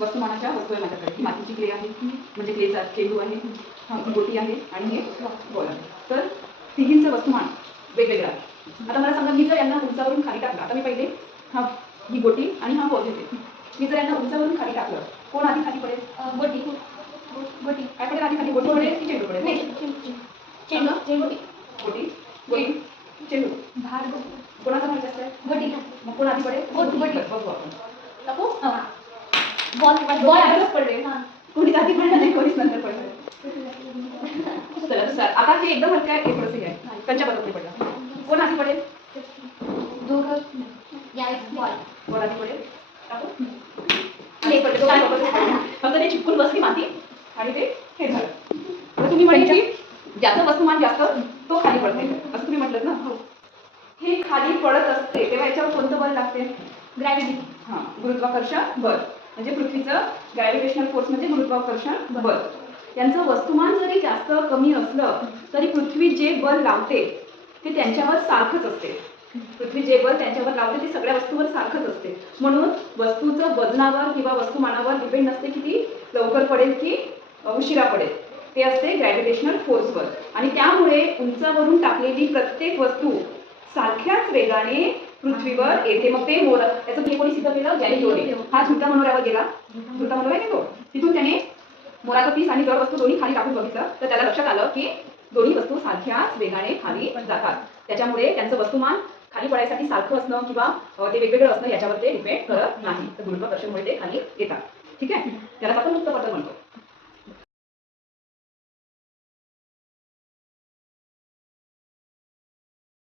वस्तुमानाच्या वस्तू आहे माझ्याकडे. ही मातीची क्ले आहे, म्हणजे क्लेचा चेंडू आहे, ही गोटी आहे आणि हे बॉल आहे. तर तिघींचं वस्तुमान वेगवेगळं आहे. आता मला सांगा, मी जर यांना उंचावरून खाली टाकलं, आता मी पहिले ही गोटी आणि हा बॉल घेते. मी जर यांना उंचावरून खाली टाकलं, कोण आधी खाली पडेल? गोटी. गोटी काय पडेल आधी खाली? गोटी पडेल की चेंडू पडेल? चेंडू. गोटी गोटी चेंडू. भार कोणाचा भाग जास्त आहे? गोटी. मग कोण आधी पडेल? गोटी. बघू आपण. टाकू? बॉल बॉल आधीच पडले. कोणीच आधी पडलं नाही, कोणीच नंतर पडलं. चला दुसरा. आता हे एकदम हलकं आहे, हे थोडंसं हे आहे. त्यांच्या बरोबर नाही पडलं. कोण आधी पडेल? दोघं या बॉल. बॉल आधी पडेल. टाकू? आधी पडले. दोघांच्या बरोबर पडलं. फक्त ते चिपकून बसली माती आणि ते हे झालं. तर तुम्ही म्हणाल की ज्याचं वस्तुमान जास्त तो खाली पडते, असं तुम्ही म्हटलं ना? हो. हे खाली पडत असते तेव्हा याच्यावर कोणतं बल लागते? ग्रॅव्हिटी. हां, गुरुत्वाकर्षण बल. म्हणजे पृथ्वीचं ग्रॅव्हिटेशनल फोर्स म्हणजे गुरुत्वाकर्षण बल. यांचं वस्तुमान जरी जास्त कमी असलं तरी पृथ्वी जे बल लावते ते त्यांच्यावर सारखंच असते. पृथ्वी जे बल त्यांच्यावर लावते ते सगळ्या वस्तूवर सारखंच असते. म्हणून वस्तूचं वजनावर किंवा वस्तुमानावर डिपेंड नसते की ती लवकर पडेल की उशिरा पडेल. ते असते ग्रॅव्हिटेशनल फोर्सवर. आणि त्यामुळे उंचावरून टाकलेली प्रत्येक वस्तू सारख्याच वेगाने पृथ्वीवर येते. मग ते त्याचं कोणी सिद्ध केलं? गॅलिलिओने. हा झुलता मनोऱ्यावर गेला. झुलता मनोरा आहे तो. तिथून त्याने मोराचा पीस आणि जड वस्तू दोन्ही खाली टाकून बघितलं, तर त्याला लक्षात आलं की दोन्ही वस्तू सारख्याच वेगाने खाली जातात. त्याच्यामुळे त्यांचं वस्तुमान खाली पडायसाठी सारखं असणं किंवा ते वेगवेगळं असणं याच्यावर ते डिपेंड करत नाही. तर गुरुत्वाकर्षणामुळे ते खाली येतात. ठीक आहे, त्याला आपण मुक्त पतन म्हणतो.